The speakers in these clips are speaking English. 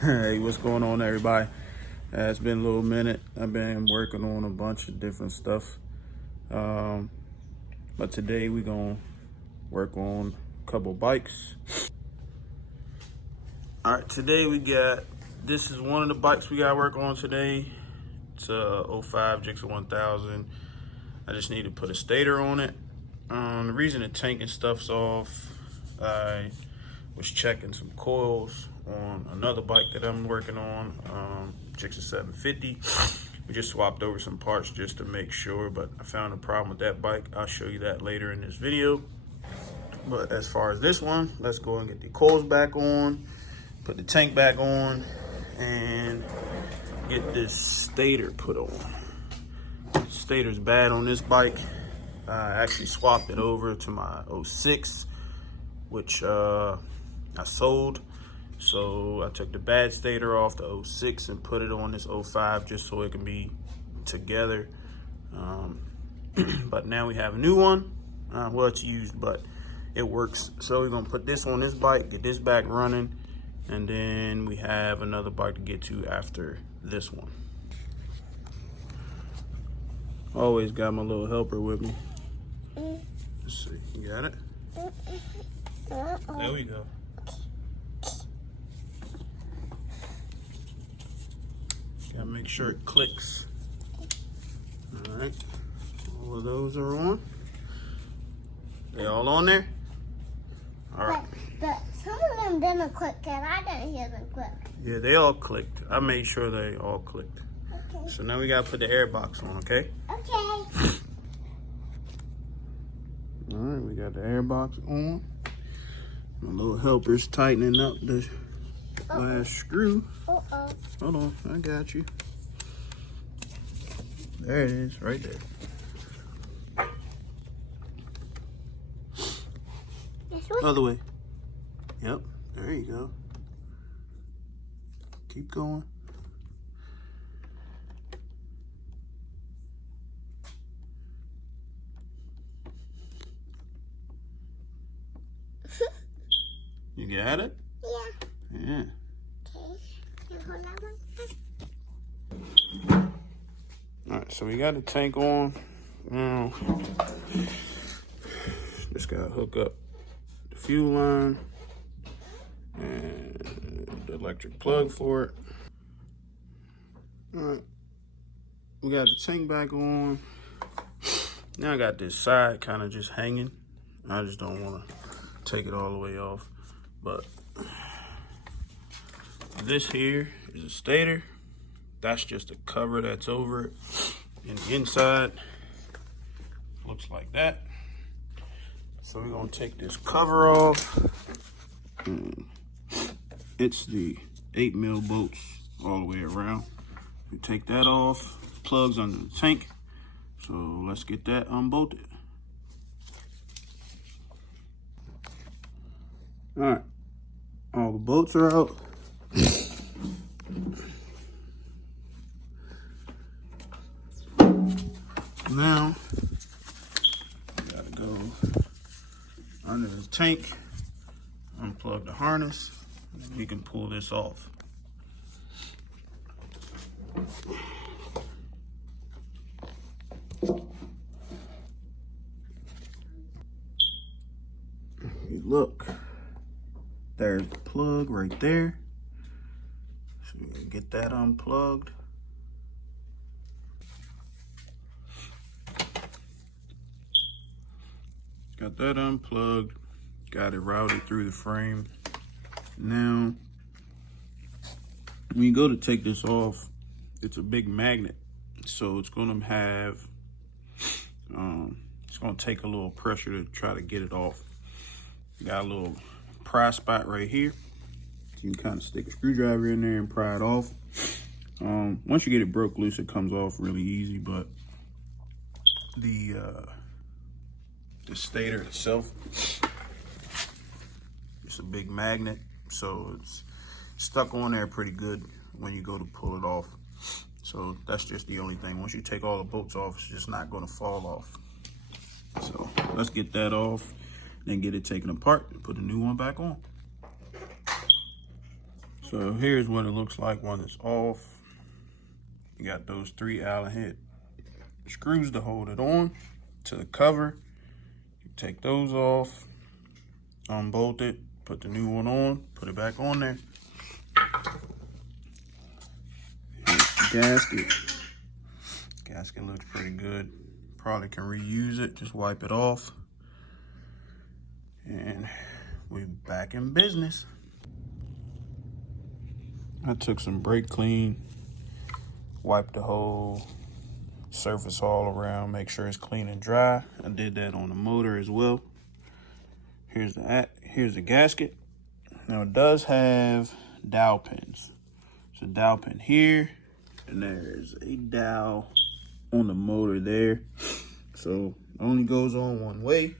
Hey, what's going on, everybody? It's been a little minute. I've been working on a bunch of different stuff. But today we're going to work on a couple bikes. All right, today this is one of the bikes we got to work on today. It's a 05 zx14. I just need to put a stator on it. The reason the tank and stuff's off, I was checking some coils on another bike that I'm working on, zx14. We just swapped over some parts just to make sure, but I found a problem with that bike. I'll show you that later in this video. But as far as this one, let's go and get the coils back on, put the tank back on, and get this stator put on. Stator's bad on this bike. I actually swapped it over to my 06, which I sold. So I took the bad stator off the 06 and put it on this 05 just so it can be together. But now we have a new one. Well, it's used, but it works. So we're gonna put this on this bike, get this back running, and then we have another bike to get to after this one. Always got my little helper with me. Let's see, you got it? There we go. Gotta make sure it clicks. All right, all of those are on. They all on there? All right. But some of them didn't click and I didn't hear them click. Yeah, they all clicked. I made sure they all clicked. Okay. So now we gotta put the air box on, okay? Okay. All right, we got the air box on. My little helper's tightening up the last screw. Uh-oh. Hold on, I got you. There it is, right there. This way? Other way. Yep, there you go. Keep going. You got it? Yeah. Yeah. Okay. Can you hold that one? All right, so we got the tank on. Now, just gotta hook up the fuel line and the electric plug for it. All right, we got the tank back on. Now I got this side kind of just hanging. I just don't want to take it all the way off. But this here is a stator. That's just a cover that's over it. And the inside looks like that. So we're gonna take this cover off. It's the 8mm bolts all the way around. We take that off, plugs under the tank. So let's get that unbolted. All right, all the bolts are out. Now, we gotta go under the tank, unplug the harness, and we can pull this off. If you look, there's the plug right there. So we can get that unplugged. Got that unplugged, got it routed through the frame. Now, when you go to take this off, it's a big magnet. So it's gonna have, it's gonna take a little pressure to try to get it off. Got a little pry spot right here. You can kind of stick a screwdriver in there and pry it off. Once you get it broke loose, it comes off really easy, but the stator itself, it's a big magnet, so it's stuck on there pretty good when you go to pull it off. So that's just the only thing. Once you take all the bolts off, it's just not going to fall off. So let's get that off, then get it taken apart and put a new one back on. So here's what it looks like when it's off. You got those 3 Allen head screws to hold it on to the cover. You take those off, unbolt it, put the new one on, put it back on there. Here's the gasket. Gasket looks pretty good. Probably can reuse it, just wipe it off. And we're back in business. I took some brake clean, wiped the whole surface all around, make sure it's clean and dry. I did that on the motor as well. Here's the gasket. Now it does have dowel pins. There's a dowel pin here, and there's a dowel on the motor there. So it only goes on one way.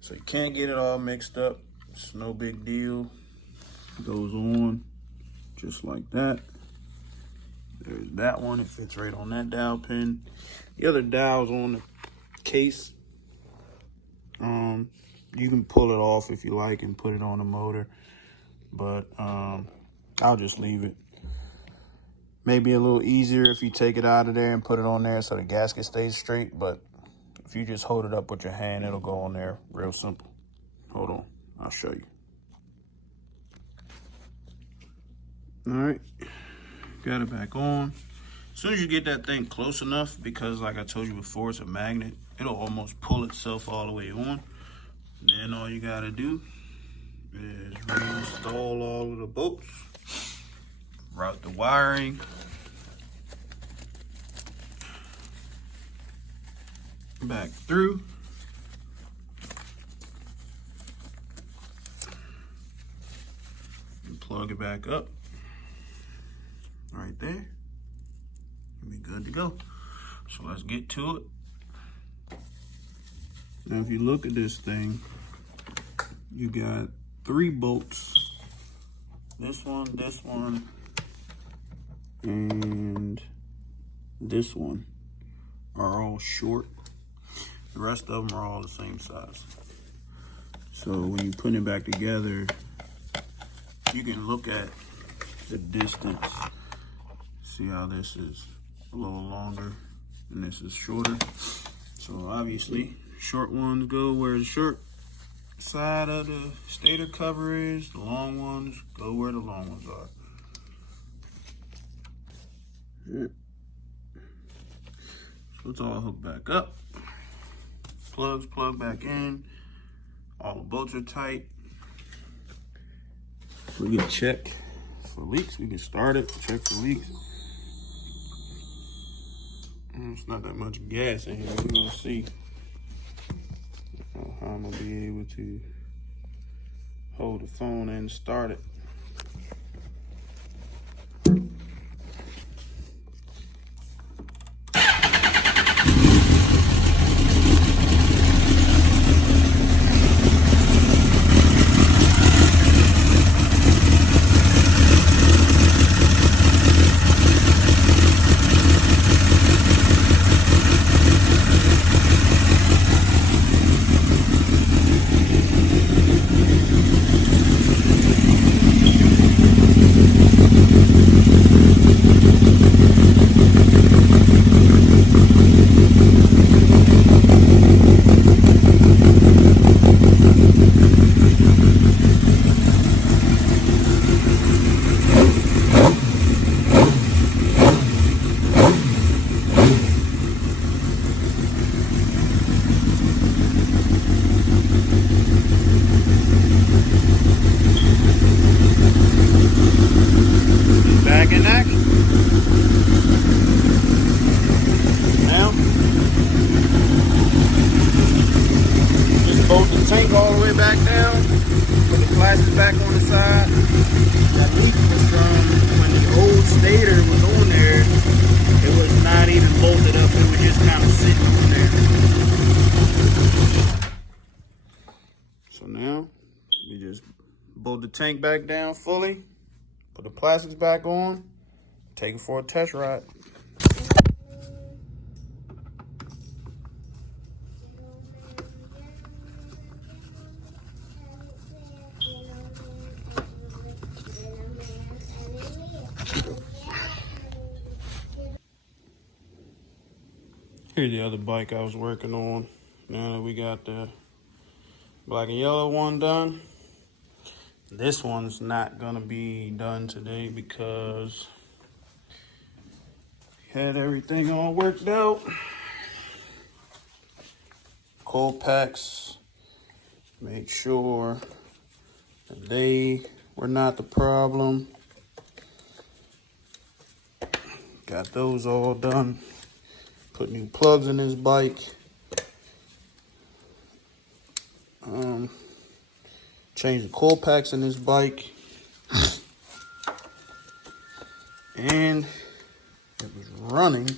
So you can't get it all mixed up. It's no big deal. It goes on just like that. There's that one. It fits right on that dowel pin. The other dowel's on the case. You can pull it off if you like and put it on the motor, but I'll just leave it. Maybe a little easier if you take it out of there and put it on there so the gasket stays straight, but if you just hold it up with your hand, it'll go on there real simple. Hold on, I'll show you. All right, got it back on. As soon as you get that thing close enough, because like I told you before, it's a magnet, it'll almost pull itself all the way on. Then all you gotta do is reinstall all of the bolts, route the wiring, back through, and plug it back up right there. You'll be good to go. So let's get to it. Now if you look at this thing, you got 3 bolts. This one, and this one are all short. The rest of them are all the same size. So when you put it back together, you can look at the distance. See how this is a little longer and this is shorter. So obviously, short ones go where the short side of the stator cover is. The long ones go where the long ones are. So it's all hooked back up. Plugs plug back in. All the bolts are tight. We can check for leaks. We can start it, check for leaks. There's not that much gas in here. We're gonna see how I'm gonna be able to hold the phone and start it. Back in action. Now, just bolt the tank all the way back down. Put the plastic back on the side. That leak was from when the old Stator was on there. It was not even bolted up. It was just kind of sitting on there. So now, we just bolt the tank back down fully. Put the plastics back on, take it for a test ride. Here's the other bike I was working on. Now that we got the black and yellow one done, this one's not gonna be done today because we had everything all worked out. Cold packs, made sure that they were not the problem. Got those all done. Put new plugs in this bike. Changed the coil packs in this bike. And it was running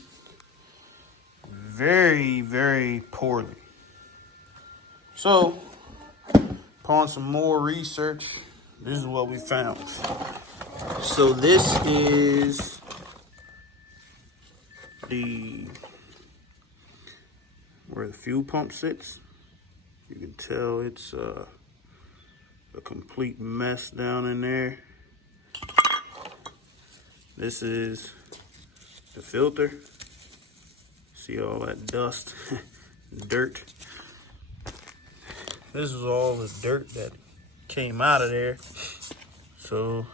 very, very poorly. So, upon some more research, this is what we found. So this is where the fuel pump sits. You can tell it's a complete mess down in there. This is the filter. See all that dust, dirt. This is all the dirt that came out of there. So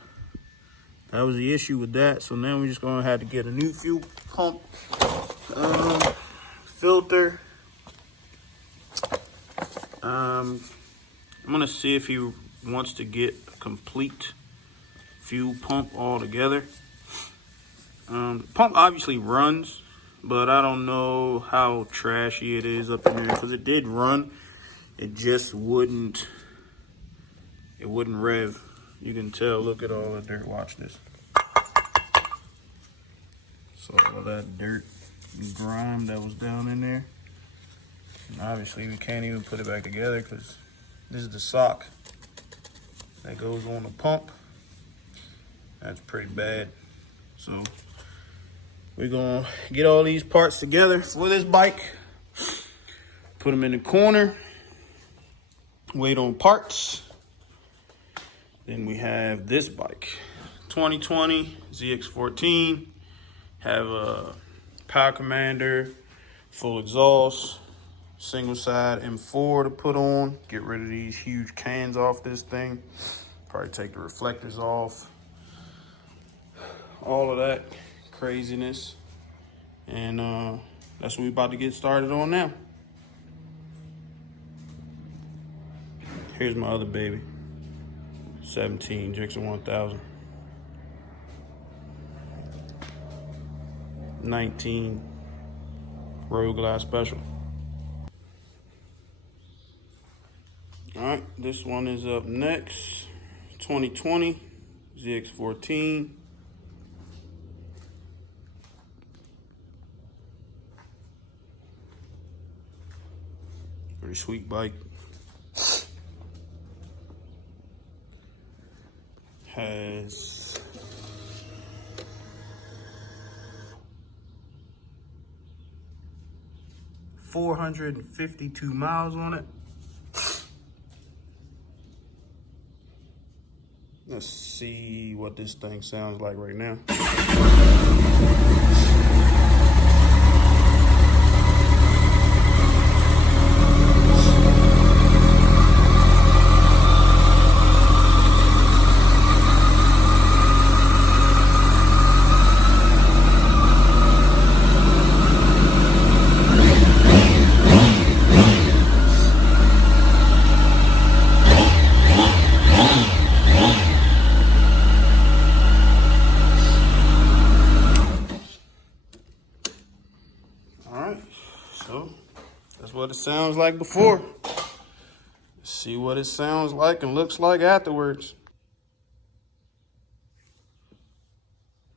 that was the issue with that. So now we're just gonna have to get a new fuel pump filter. I'm gonna see if he wants to get a complete fuel pump altogether. The pump obviously runs, but I don't know how trashy it is up in there, because it did run. It just wouldn't rev. You can tell, look at all the dirt, watch this. So all that dirt and grime that was down in there. And obviously we can't even put it back together because this is the sock that goes on the pump. That's pretty bad. So we're gonna get all these parts together for this bike, put them in the corner, wait on parts. Then we have this bike, 2020 ZX14, have a power commander, full exhaust, single side M4 to put on, get rid of these huge cans off this thing, probably take the reflectors off, all of that craziness. And that's what we're about to get started on now. Here's my other baby, 17 zx14, 19 Royal Glass Special. All right, this one is up next, 2020 ZX14. Pretty sweet bike. Has 452 miles on it. Let's see what this thing sounds like right now. So that's what it sounds like before. Let's see what it sounds like and looks like afterwards.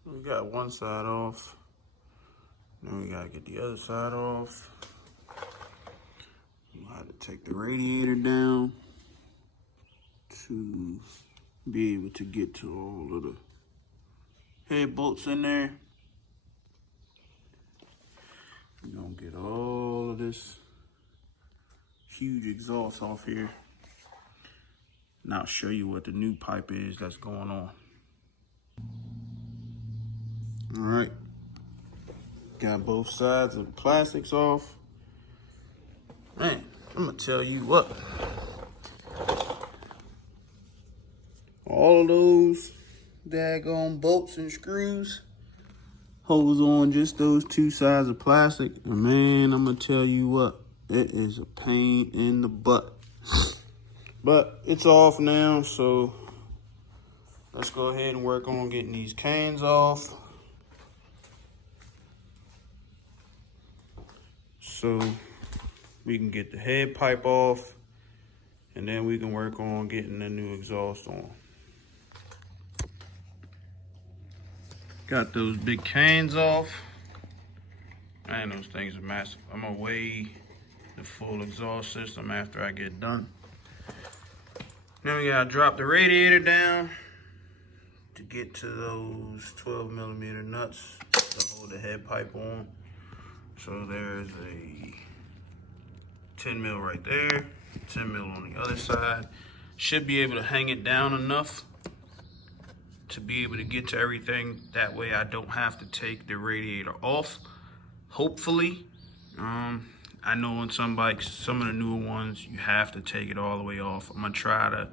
We got one side off. Then we gotta get the other side off. You have to take the radiator down to be able to get to all of the head bolts in there. We're gonna get all of this huge exhaust off here. And I'll show you what the new pipe is that's going on. All right, Got both sides of the plastics off. Man, I'm gonna tell you what. All of those daggone bolts and screws holds on just those two sides of plastic. And man, I'm gonna tell you what, it is a pain in the butt. But it's off now, so let's go ahead and work on getting these cans off. So we can get the head pipe off, and then we can work on getting the new exhaust on. Got those big cans off. Man, those things are massive. I'm gonna weigh the full exhaust system after I get done. Then we gotta drop the radiator down to get to those 12mm nuts to hold the head pipe on. So there's a 10mm right there, 10mm on the other side. Should be able to hang it down enough to be able to get to everything. That way I don't have to take the radiator off, hopefully. I know on some bikes, some of the newer ones, you have to take it all the way off. I'm gonna try to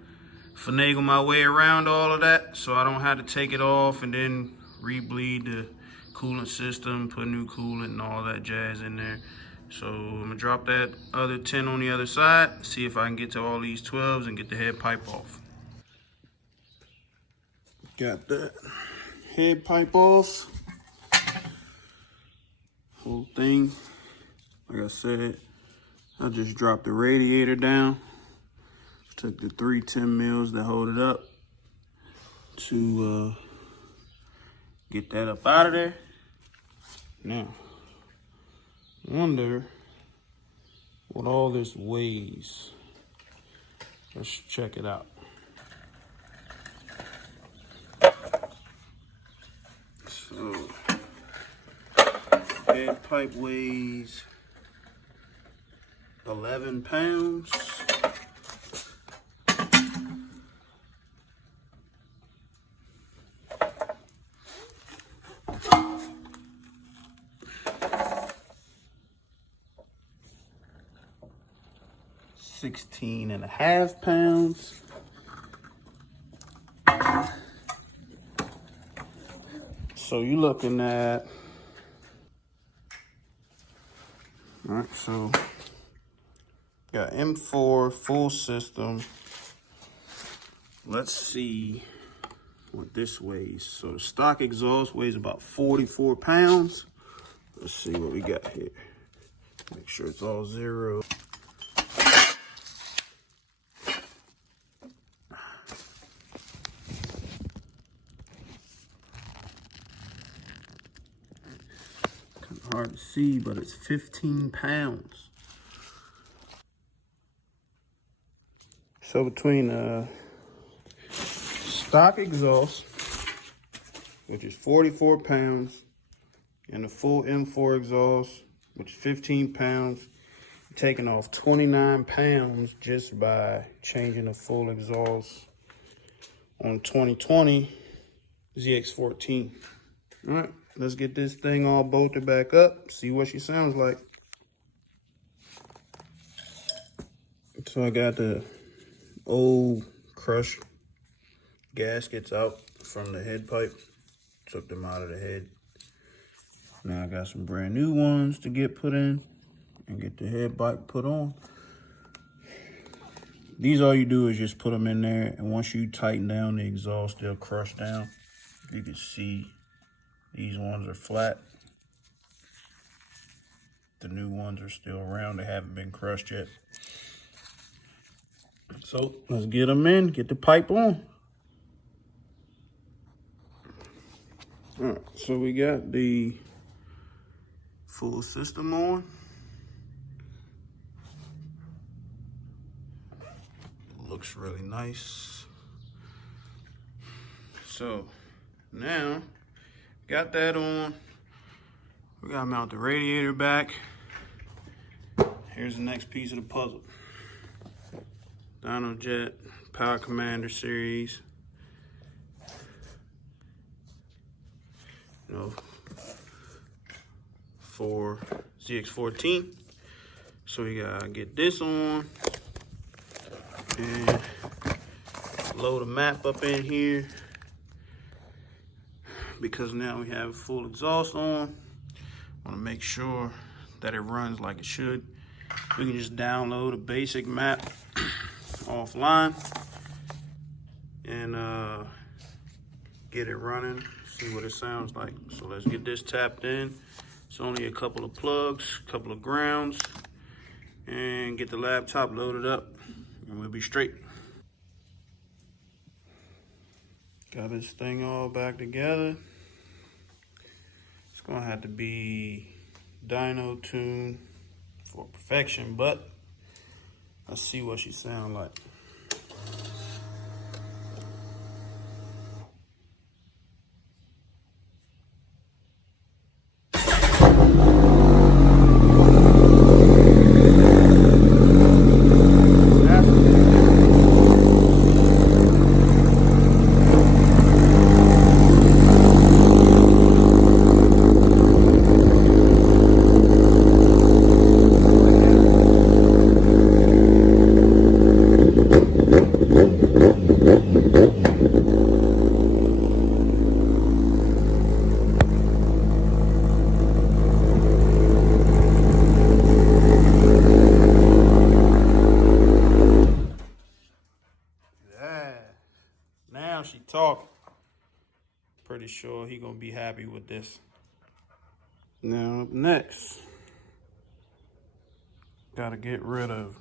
finagle my way around all of that so I don't have to take it off and then re-bleed the coolant system, put new coolant and all that jazz in there. So I'm gonna drop that other 10 on the other side, see if I can get to all these 12s and get the head pipe off. Got that head pipe off. Whole thing, like I said, I just dropped the radiator down. Took the 3 10mm that hold it up to get that up out of there. Now, wonder what all this weighs. Let's check it out. So, head pipe weighs 11 pounds. $16.5 pounds. So you're looking at, all right, so got M4 full system. Let's see what this weighs. So the stock exhaust weighs about 44 pounds. Let's see what we got here. Make sure it's all zero. Hard to see, but it's 15 pounds. So between stock exhaust, which is 44 pounds, and the full M4 exhaust, which is 15 pounds, you're taking off 29 pounds just by changing the full exhaust on 2020 ZX14. All right. Let's get this thing all bolted back up, see what she sounds like. So I got the old crushed gaskets out from the head pipe. Took them out of the head. Now I got some brand new ones to get put in and get the head pipe put on. These, all you do is just put them in there, and once you tighten down the exhaust, they'll crush down. You can see these ones are flat. The new ones are still round. They haven't been crushed yet. So let's get them in, get the pipe on. All right, so we got the full system on. Looks really nice. So now, got that on. We gotta mount the radiator back. Here's the next piece of the puzzle. Dynojet Power Commander series. You know, for ZX14. So we gotta get this on and load a map up in here, because now we have full exhaust on. Want to make sure that it runs like it should. We can just download a basic map offline and get it running, see what it sounds like. So let's get this tapped in. It's only a couple of plugs, a couple of grounds, and get the laptop loaded up and we'll be straight. Got this thing all back together. It's gonna have to be dyno tuned for perfection, but let's see what she sound like. Now she talking. Pretty sure he gonna be happy with this. Now up next, gotta get rid of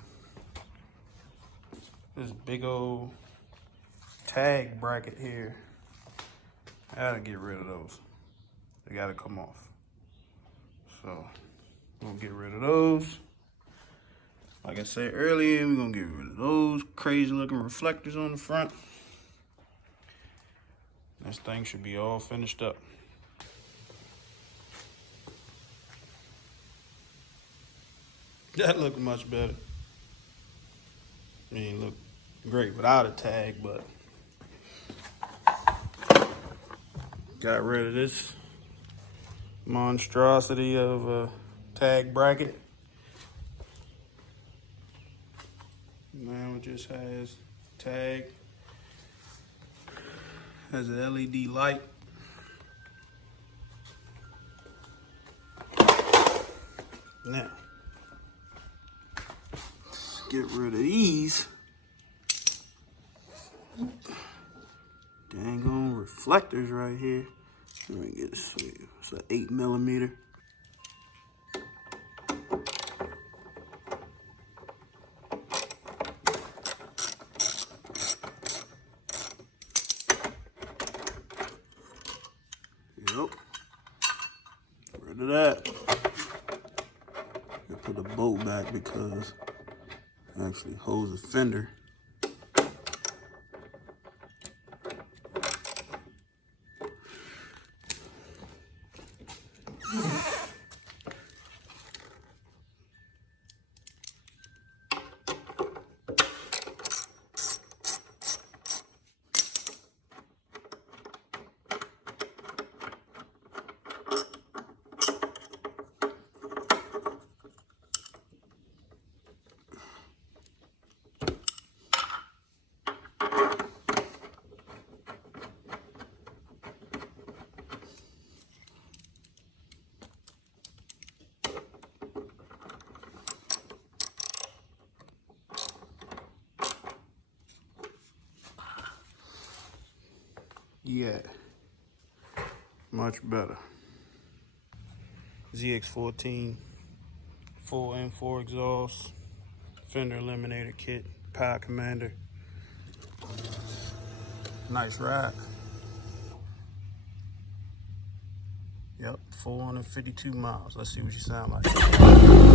this big old tag bracket here. Gotta get rid of those. They gotta come off. So we're gonna get rid of those. Like I said earlier, we're gonna get rid of those crazy looking reflectors on the front. This thing should be all finished up. That looked much better. I mean, look great without a tag, but got rid of this monstrosity of a tag bracket. Now it just has tag. Has an LED light. Now, get rid of these dang on reflectors right here. Let me get this for you. It's an 8mm. Yep. Get rid of that. I put the bolt back because it actually holds the fender. Yeah, much better. ZX14, full M4 exhaust, fender eliminator kit, power commander. Nice ride. Yep, 452 miles. Let's see what you sound like.